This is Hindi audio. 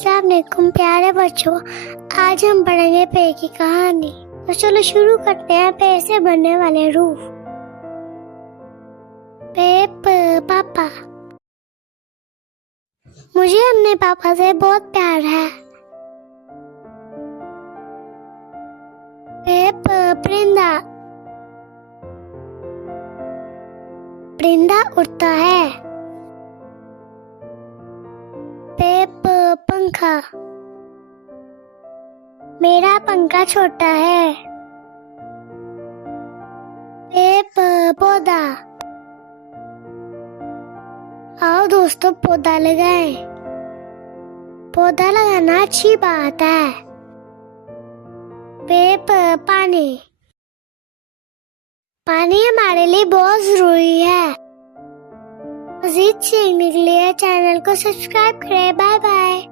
अस्सलाम वालेकुम प्यारे बच्चों, आज हम पढ़ेंगे पे की कहानी। तो चलो शुरू करते हैं पे से बनने वाले रूह। पापा। मुझे अपने पापा से बहुत प्यार है। परिंदा। परिंदा उड़ता है। पंखा। मेरा पंखा छोटा है। पौधा। आओ दोस्तों पौधा लगाएं। पौधा लगाना अच्छी बात है। पानी। पानी हमारे लिए बहुत जरूरी है। मज़ीद सीखने के लिए चैनल को सब्सक्राइब करें। Bye bye.